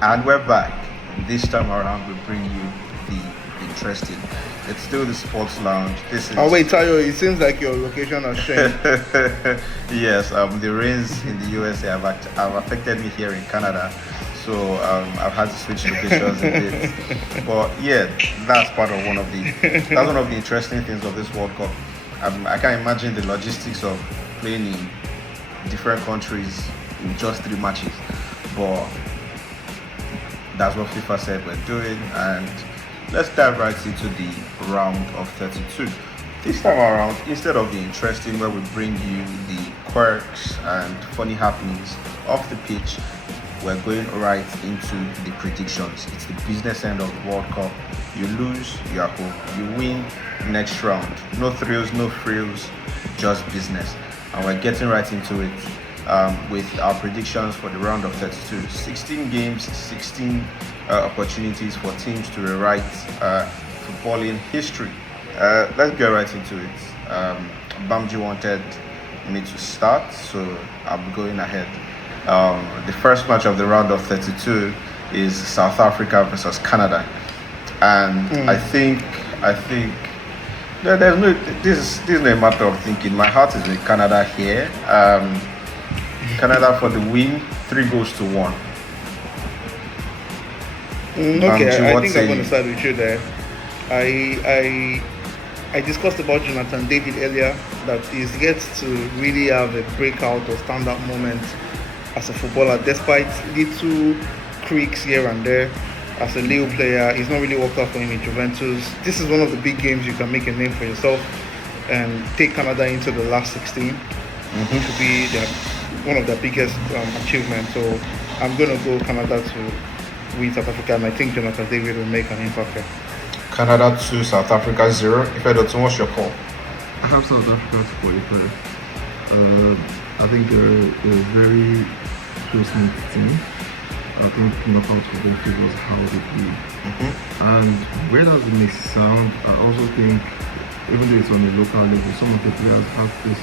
And we're back. This time around, we bring you the interesting. It's still the sports lounge. This Oh is wait, Tayo, it seems like your location has changed. yes. The rains in the USA have affected me here in Canada, so I've had to switch locations a bit. But yeah, that's one of the interesting things of this World Cup. I can imagine the logistics of playing in different countries in just 3 matches, but that's what FIFA said we're doing, and let's dive right into the round of 32. This time around, instead of the interesting, where we bring you the quirks and funny happenings off the pitch, we're going right into the predictions. It's the business end of the World Cup. You lose, you are home. You win, next round. No thrills, no frills, just business. And we're getting right into it with our predictions for the round of 32. 16 games, 16 opportunities for teams to rewrite footballing history. Let's get right into it. Bamji wanted me to start, so I'm going ahead. The first match of the round of 32 is South Africa versus Canada, and I think there's no this is no matter of thinking. My heart is with Canada here. Canada for the win, 3 goals to 1. Okay, Bamji, I what think I'm say going to you? start with you there. I I discussed about Jonathan David earlier that he's yet to really have a breakout or standout moment as a footballer, despite little creaks here and there. As a Leo player, he's not really worked out for him in Juventus. This is one of the big games you can make a name for yourself and take Canada into the last 16, which Hmm. would be one of their biggest achievements. So I'm going to go Canada to win South Africa, and I think Jonathan David will make an impact here. Canada 2, South Africa 0. Ifedotun, what's your call? I have South Africa to qualify. I think they're a very close-knit team. I think knockout for them favors how they play. And where does it make sound? I also think, even though it's on a local level, some of the players have this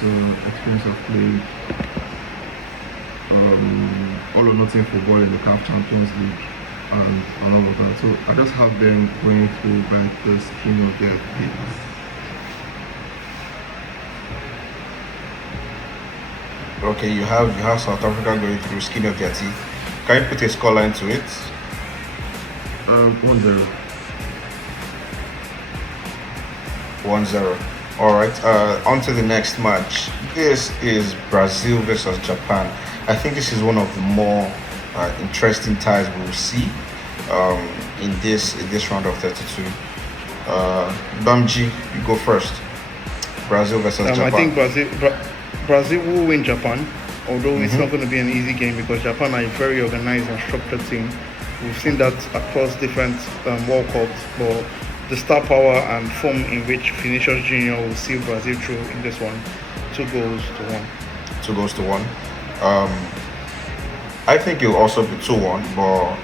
experience of playing all or nothing football in the CAF Champions League and all of that. So I just have them going through by the skin of their teeth. Okay, you have South Africa going through skin of their teeth. Can you put a scoreline to it? 1-0. 1-0. All right. On to the next match. This is Brazil versus Japan. I think this is one of the more interesting ties we'll see um, in this round of 32. Bamji, you go first. Brazil versus I Japan. think Brazil will win Japan, although it's not going to be an easy game because Japan are a very organized and structured team. We've seen that across different World Cups, but the star power and form in which Vinicius Junior will see Brazil through in this one, 2 goals to 1. 2 goals to 1. Um, I think it'll also be 2-1, but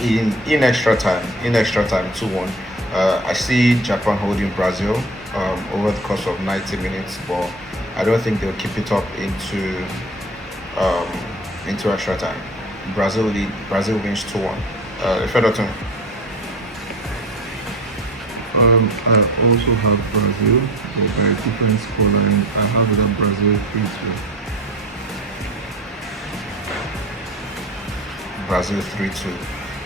in extra time 2-1. I see Japan holding Brazil over the course of 90 minutes, but I don't think they'll keep it up um, into extra time. Brazil wins 2-1. Fedorton. I also have Brazil, but by a different scoreline. I have it at Brazil 3-2. Brazil 3-2.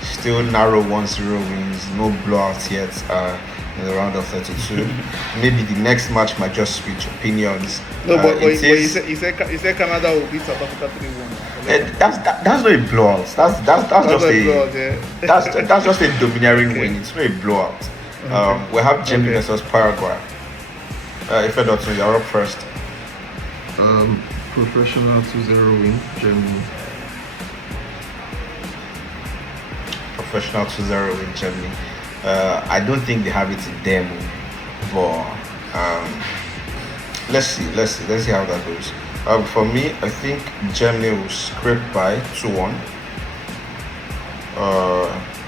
Still narrow 1-0 wins, no blowouts yet in the round of 32. Maybe the next match might just switch opinions. No, but It he is. said, Canada will beat South Africa 3-1. That's not a blowout. That's That's just what a blood, yeah. that's just a domineering Okay. win. It's not a blowout. Okay. We have Germany Okay. versus Paraguay. If I don't know, you're up first. Professional 2-0 win, Germany. Professional 2-0 in Germany. I don't think they have it in them, but let's see how that goes. For me, I think Germany will scrape by 2-1.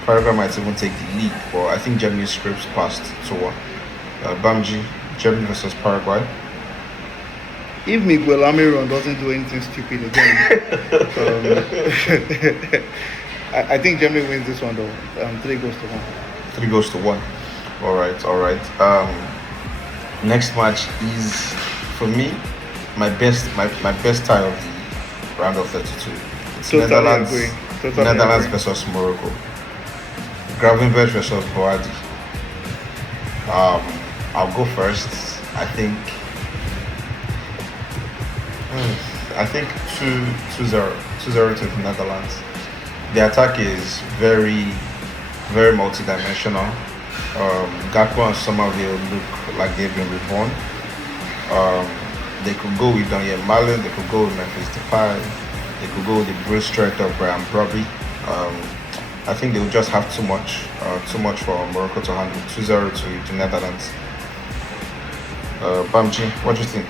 Paraguay might even take the lead, but I think Germany scrapes past 2-1. Bamji, Germany versus Paraguay. If Miguel Amiron doesn't do anything stupid again, um, I think Germany wins this one though. 3 goes to 1. 3 goes to 1. All right, all right. Next match is for me my best tie of the round of 32. It's Totally Netherlands agree. Totally Netherlands agree. versus Morocco. Gravenberch versus Boadi. I'll go first. I think I think 2-0 to the Netherlands. The attack is very multi-dimensional. Gakpo and Somerville look like they've been reborn. Um, they could go with Daniel Malin, they could go with Memphis Depay, they could go with the Bruce strength of Brian Brobby. I think they will just have too much for Morocco to handle. 2-0 to the Netherlands. Bamji, what do you think?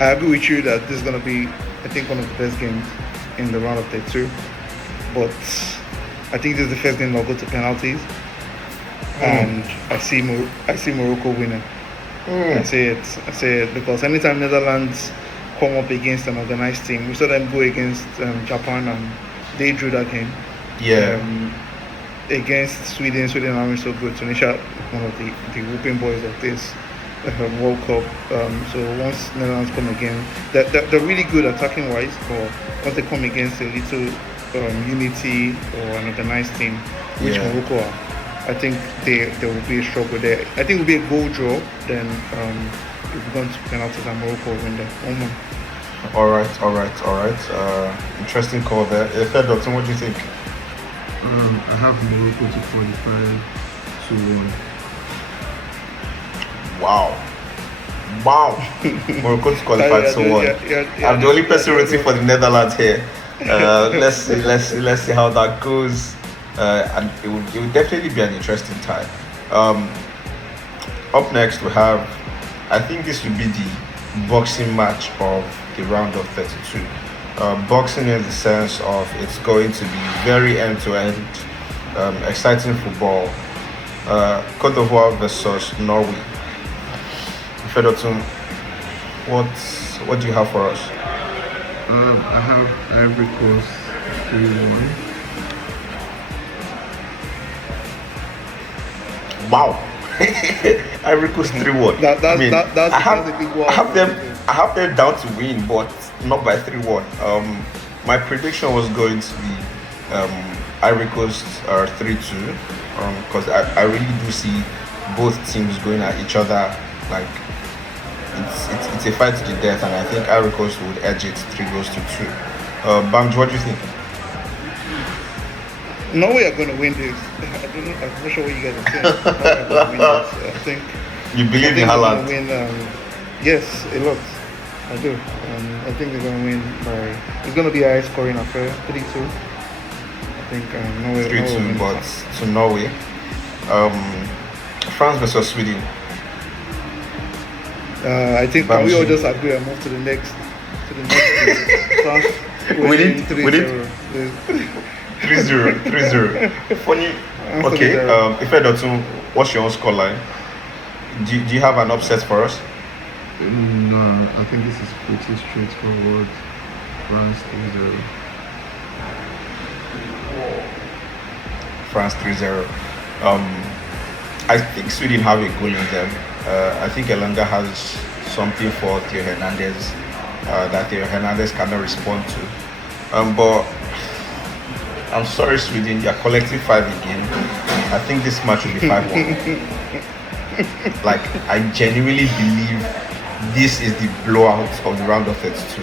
I agree with you that this is going to be, I think, one of the best games in the round of 32. But I think this is the first game that'll go to penalties. And I see Morocco winning. I say it because anytime Netherlands come up against an organized team, we saw them go against Japan and they drew that game. Yeah. Against Sweden aren't so good. Tunisia, one of the whooping boys of this World Cup. So once Netherlands come again, they're really good attacking wise, but once they come against a little unity or an organized team, which Yeah. Morocco are, I think there will be a struggle there. I think it will be a goal draw. Then it will be gone to penalties and Morocco will win there. 1-1. All right. Interesting call there. Ifedotun, what do you think? I have Morocco to qualify to 1. Wow. Morocco to qualify to 1. I'm the only person rooting for the Netherlands here. Let's see how that goes. And it will definitely be an interesting time. Up next we have, I think this will be the boxing match of the round of 32. Boxing in the sense of it's going to be very end-to-end, exciting football. Cote d'Ivoire versus Norway. Ifedotun, what do you have for us? I have Ivory Coast 3-1. Wow. Ivory Coast 3-1. That's a big one. I have them down to win, but not by 3-1. My prediction was going to be Ivory Coast 3-2, because I really do see both teams going at each other. Like it's a fight to the death, and I think Ivory Coast would edge it 3-2. Bamj, what do you think? Norway are going to win this. I'm not sure what you guys are saying. Norway are going to win this. I think. You believe in they're Haaland? going to win. Yes, a lot. I do. I think they're going to win by. It's going to be a high scoring affair. 3-2. I think Norway. 3-2, but to Norway. France versus Sweden. I think can we all just agree and move to the next game? France We need- 3-0. 3-0. Funny. Okay. Ifedotun, what's your own scoreline? Do you have an upset for us? No, I think this is pretty straightforward. France 3-0. France 3-0. I think Sweden have a goal in them. I think Elanga has something for Theo Hernandez that Theo Hernandez cannot respond to. But I'm sorry, Sweden, you're collecting 5 again. I think this match will be 5-1. Like, I genuinely believe this is the blowout of the round of 32.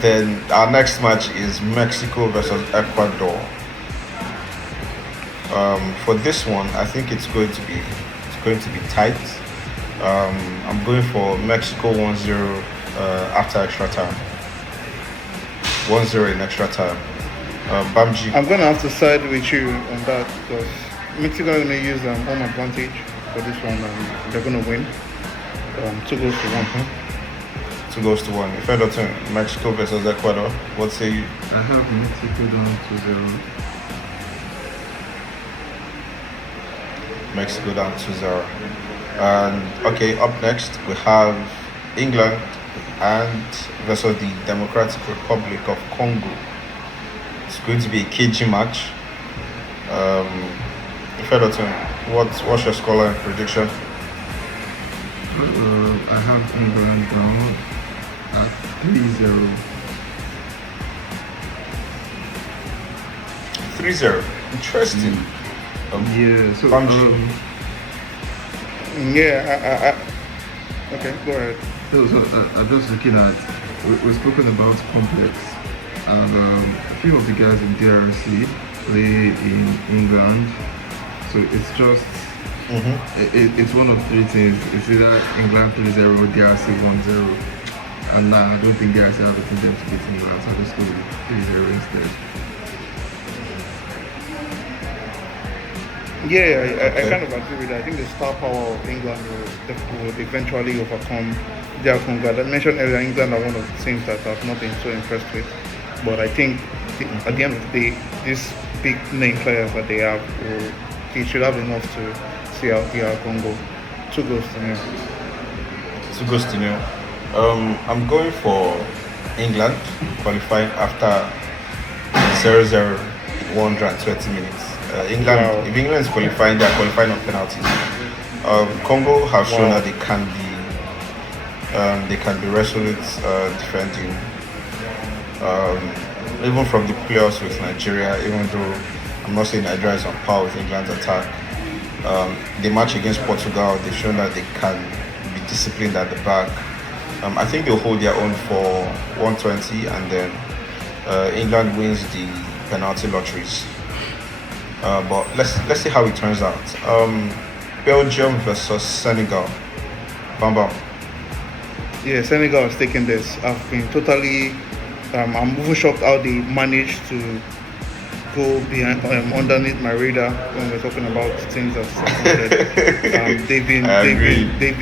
Then our next match is Mexico versus Ecuador. For this one, I think it's going to be tight. I'm going for Mexico 1-0 after extra time. 1-0 in extra time. Bamji. I'm going to have to side with you on that because Mexico are going to use home advantage for this one. They're going to win. 2-1. 2-1. Ifedotun, Mexico versus Ecuador. What say you? I have Mexico down 2-0. Mexico down 2-0. And okay, up next we have England and versus the Democratic Republic of Congo. It's going to be a cagey match. Um, Ifedotun, what's your scoreline prediction? I have England down at 3-0. 3-0. Interesting. Yeah, so Bamiji. Yeah, okay, go ahead. I'm just looking at, we've spoken about complex, and a few of the guys in DRC play in England, so it's just, it's one of three things. It's either England 3-0 or DRC 1-0, and nah, I don't think DRC have a team to beat England, so I'll just go with 3-0 instead. Yeah, I kind of agree with that. I think the star power of England will eventually overcome their Congo. I mentioned earlier, England are one of the teams that I've not been so impressed with. But I think at the end of the day, these big name players that they have, they should have enough to see out their Congo. 2 goals to nil. 2 goals to nil. I'm going for England qualifying after 0-0 in 120 minutes. England, Wow. if England is qualifying, they are qualifying on penalties. Congo have shown Wow. that they can be resolute defending. Even from the playoffs with Nigeria, even though I'm not saying Nigeria is on par with England's attack, the match against Portugal, they've shown that they can be disciplined at the back. I think they'll hold their own for 120, and then England wins the penalty lotteries. But let's see how it turns out. Belgium versus Senegal. Bam bam. Yeah, Senegal has taken this. I've been totally. I'm even shocked how they managed to go behind, underneath my radar when we're talking about teams that's seconded. They've been bad. They've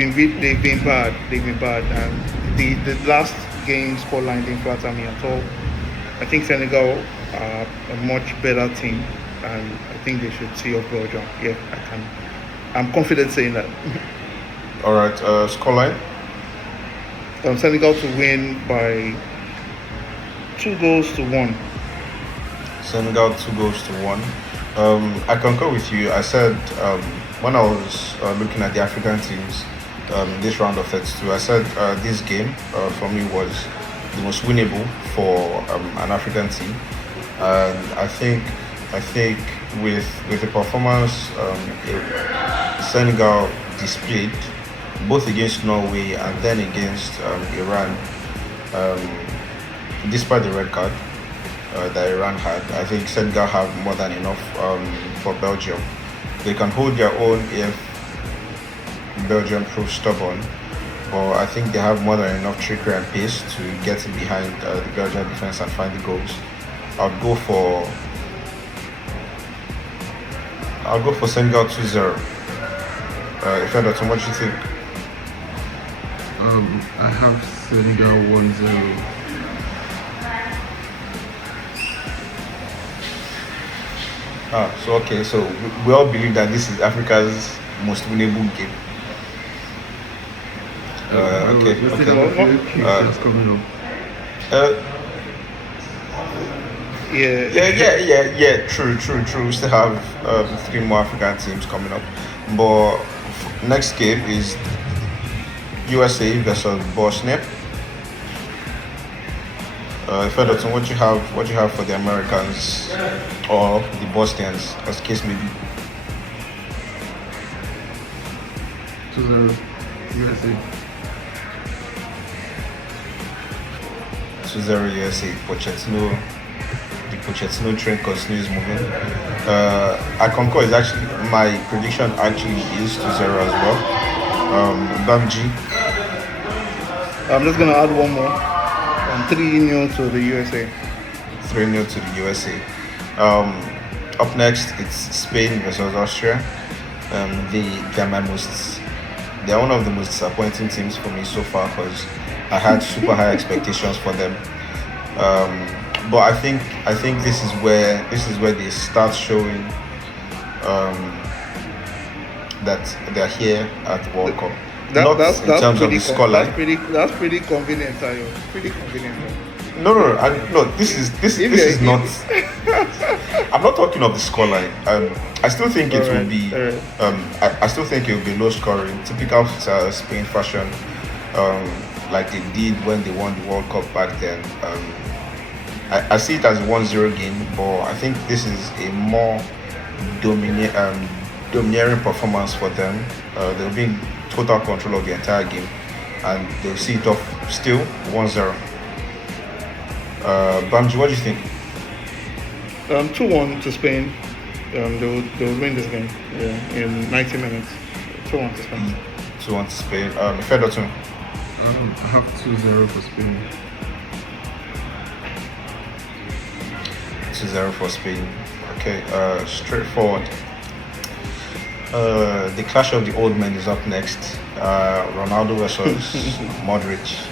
been bad. The last game scoreline didn't flatter me at all. I think Senegal are a much better team, and I think they should see off Belgium. Yeah, I'm confident saying that. All right. Scoreline. Senegal to win by 2-1. Senegal 2-1. I concur with you. I said when I was looking at the African teams this round of 32, I said this game for me was the most winnable for an African team, and I think with the performance Senegal displayed both against Norway and then against Iran, despite the red card that Iran had, I think Senegal have more than enough for Belgium. They can hold their own if Belgium proves stubborn, but I think they have more than enough trickery and pace to get in behind the Belgian defense and find the goals. I'll go for Senegal 2-0. Ifedotun, what do you think? I have Senegal 1-0. So we all believe that this is Africa's most winnable game. Okay. We still have a few fixtures coming up. Yeah. True. We still have 3 more African teams coming up, but next game is USA versus Bosnia. Ifedotun, what you have for the Americans or the Bosnians, as case may be? 2-0 USA. 2-0 USA. The Pochettino train continues moving. I concur. Is actually my prediction actually is 2-0 as well. Bamiji. I'm just gonna add one more. 3-0 to the USA. 3-0 to the USA. Up next, it's Spain versus Austria. They're one of the most disappointing teams for me so far because I had super high expectations for them. But I think this is where they start showing that they're here at the World Cup. not That's in terms of the that's scoreline. pretty convenient, Tayo. Pretty convenient. No. This If is you're- not. I'm not talking of the scoreline. I still think it will be. alright. I still think it will be low scoring, typical Spain fashion, like they did when they won the World Cup back then. I see it as a 1-0 game, but I think this is a more domineering performance for them. They'll be in total control of the entire game, and they'll see it off still 1-0. Bamji, what do you think? 2-1 to Spain. They will win this game. Yeah, in 90 minutes. 2-1 to Spain. 2-1 to Spain. Ifedotun. I have 2-0 for Spain. 2-0 for Spain. Okay, straightforward. The clash of the old men is up next. Ronaldo versus Modric.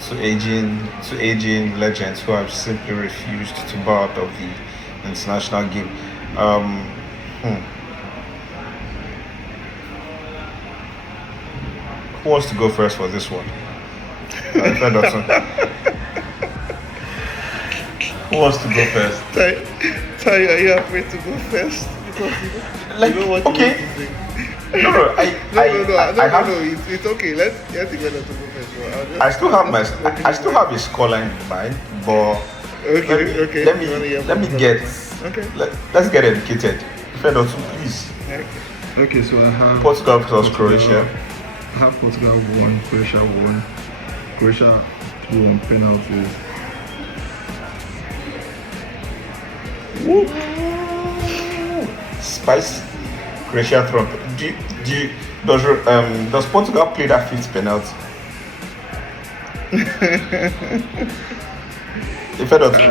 Two aging legends who have simply refused to bow out of the international game. Who wants to go first for this one? Ifedotun. Who wants to go first? Tayo, are you afraid to go first? Because Like, you know what okay. you want to say. No, I have. It's okay. Let's Ifedotun to go first. So I still have I still have a scoreline in mind, but Okay. let You wanna hear me from get. Okay. Let's get educated. Ifedotun, please. Okay. Okay, so I have Portugal versus Croatia. I have Portugal 1, Croatia 1. Croatia 2 on penalties. Woo. Spicy. Croatia throw. Does Portugal play that fifth penalty? Ifedotun,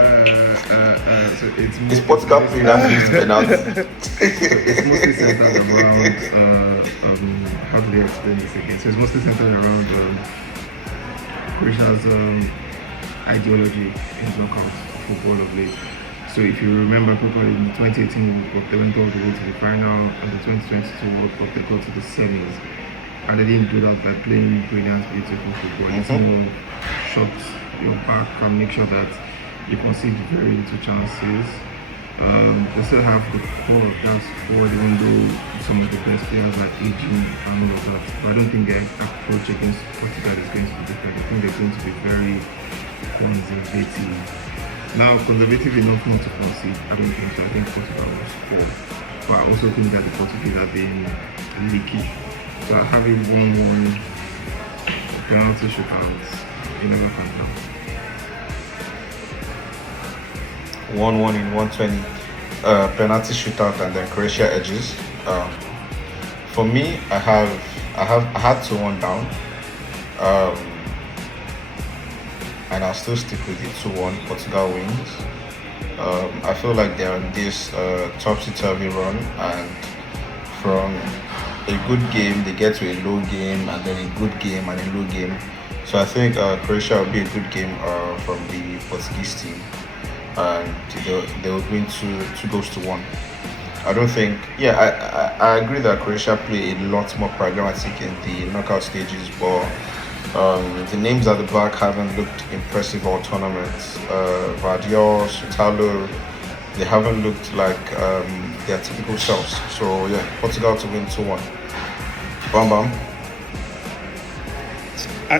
So it's is Portugal playing that fifth penalty? It's mostly centered around how do they explain this again? So it's mostly centered around Croatia's ideology in knockout football of late. So if you remember properly, in the 2018 World Cup, they went all the way to the final, and the 2022 World Cup, they got to the semis. And they didn't do that by playing brilliant, beautiful football. It's more shot your back and make sure that you concede very little chances. They still have the core of that squad, even though some of the best players are aging and all of that. But I don't think their approach against Portugal is going to be different. I think they're going to be very conservative. Now, conservative enough not to concede, I don't think so. I think Portugal will score. But I also think that the Portuguese are being leaky. So having 1-1 penalty shootouts, you never can tell. 1-1 in 120. Penalty shootout and then Croatia edges. For me, I had 2-1 down. And I'll still stick with the 2-1 Portugal wins. I feel like they're on this topsy-turvy run, and from a good game they get to a low game, and then a good game and a low game. So I think Croatia will be a good game from the Portuguese team, and they will win 2-1. I don't think. Yeah, I agree that Croatia play a lot more pragmatic in the knockout stages, but the names at the back haven't looked impressive all tournaments. Vadios, Talo, they haven't looked like their typical selves. So yeah, Portugal to win 2-1. Bam bam. I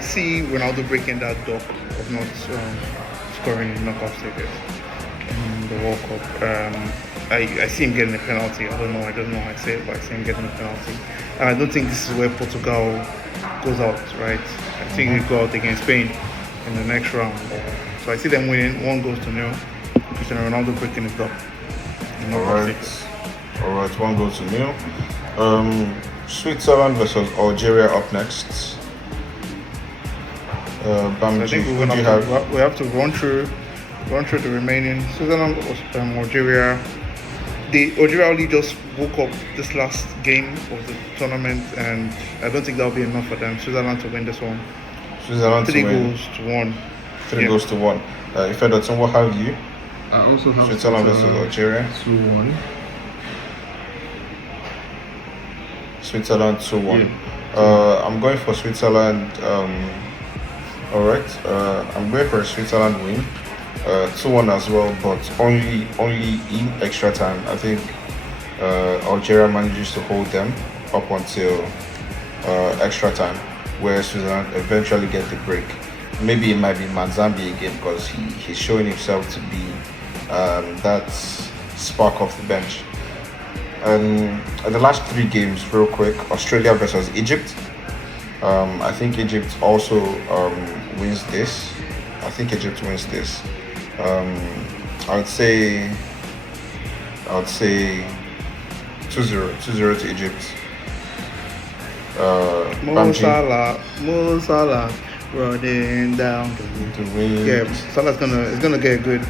see Ronaldo breaking that dog of not scoring in knockout stages in the World Cup. I see him getting a penalty. I don't know how I say it, but I see him getting a penalty. And I don't think this is where Portugal goes out, right? I think we go out against Spain in the next round. So I see them winning 1-0. Cristiano Ronaldo breaking his dog. Alright, 1-0. Switzerland versus Algeria up next. So I think we have to run through the remaining. Switzerland, Algeria. Algeria only just woke up this last game of the tournament, and I don't think that'll be enough for them. Switzerland to win this one. Switzerland 3 to win. goals to 1. 3 goals to 1. Ifedotun, what have you? I also have Switzerland versus Algeria. 2-1. Switzerland 2-1. Yeah. I'm going for Switzerland. All right. I'm going for a Switzerland win. 2-1 as well, but only in extra time. I think Algeria manages to hold them up until extra time, where Switzerland eventually get the break. Maybe it might be Manzambi again because he's showing himself to be that spark off the bench. And the last three games, real quick: Australia versus Egypt. I think Egypt also wins this. I think Egypt wins this. Um, I would say I would say 2-0 to Egypt. Bamji Mo Salah running down. to win. Yeah, Salah's gonna get a good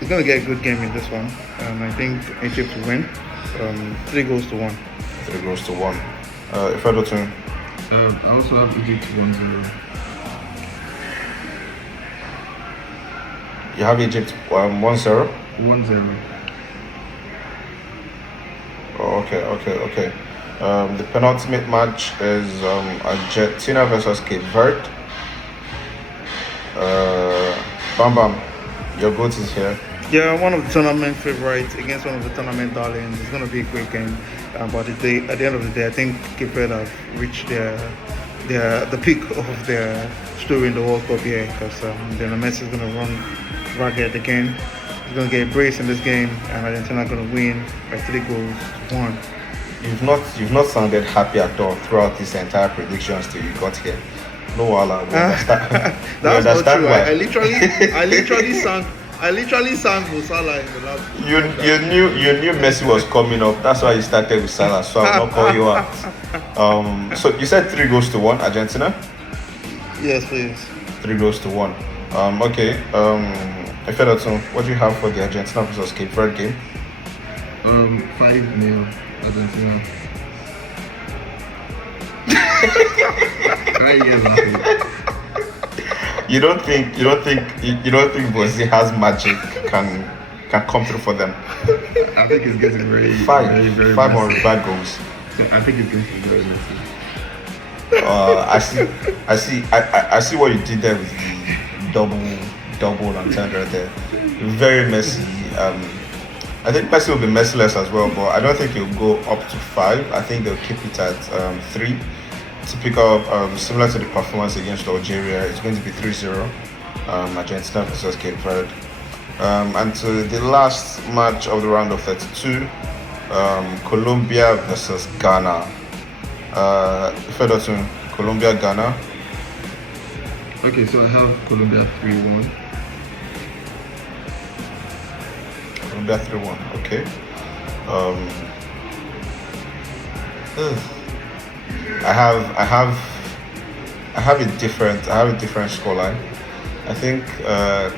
he's gonna get a good game in this one. I think Egypt will win. 3-1. 3-1. Ifedotun. I also have Egypt 1-0. You have Egypt 1-0. 1-0. Oh, okay. The penultimate match is Argentina versus Cape Verde. Bam Bam, your goat is here. Yeah, one of the tournament favorites against one of the tournament darlings. It's going to be a great game. But at the end of the day, I think Cape Verde have reached the peak of their story in the World Cup here because Messi is going to run ragged again. He's going to get a brace in this game, and Argentina are going to win by 3-1. You've not sounded happy at all throughout this entire predictions till you got here. No, wala. We understand. That's not understand true. why. I literally sang for Salah in the last. You knew Messi was coming up. That's why you started with Salah. So I'll not call you out. So you said 3-1 Argentina. Yes, please. 3-1. Okay. Ifedotun, what do you have for the Argentina versus Cape Verde game? 5-0 Argentina. Right here laughing. You don't think Brazil has magic can come through for them? I think it's getting very very Five more messy. bad goals. So I think it's going to be very messy. I see what you did there with the double entendre there. Very messy. I think Messi will be merciless as well, but I don't think he'll go up to 5. I think they'll keep it at 3 to pick up similar to the performance against Algeria. It's going to be 3-0 Argentina versus Cape Verde. And to the last match of the round of 32, Colombia versus Ghana. Ifedotun, Colombia, Ghana. Okay, so I have Colombia 3-1. Colombia 3-1. Okay. I have a different scoreline. I think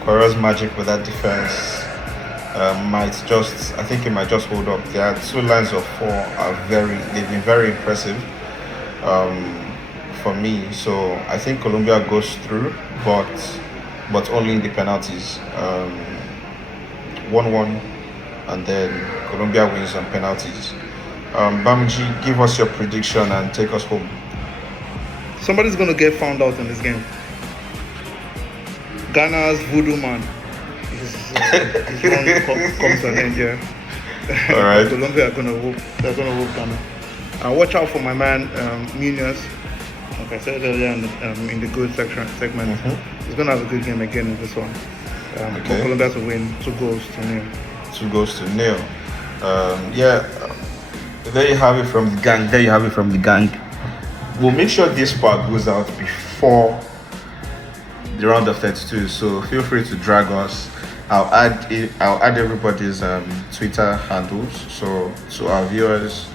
Quara's magic with that defense it might just hold up. Their two lines of 4 they've been very impressive for me. So I think Colombia goes through, but only in the penalties. 1-1, and then Colombia wins on penalties. Bamiji, give us your prediction and take us home. Somebody's gonna get found out in this game. Ghana's voodoo man. His run comes to an end here. All right. Colombia are gonna whoop. They're gonna whoop Ghana. Watch out for my man Munoz. Like I said earlier in the good segment, he's gonna have a good game again in this one. Okay. For Colombia to win 2-0. 2-0. There you have it from the gang. We'll make sure this part goes out before the round of 32. So feel free to drag us. I'll add everybody's Twitter handles. So to our viewers,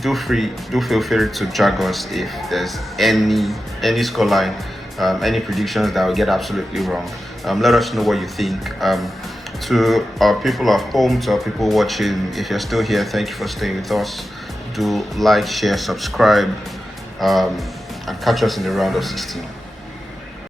do feel free to drag us if there's any scoreline, any predictions that will get absolutely wrong. Let us know what you think. To our people at home, to our people watching, if you're still here, thank you for staying with us. Do like, share, subscribe, and catch us in the round of 16.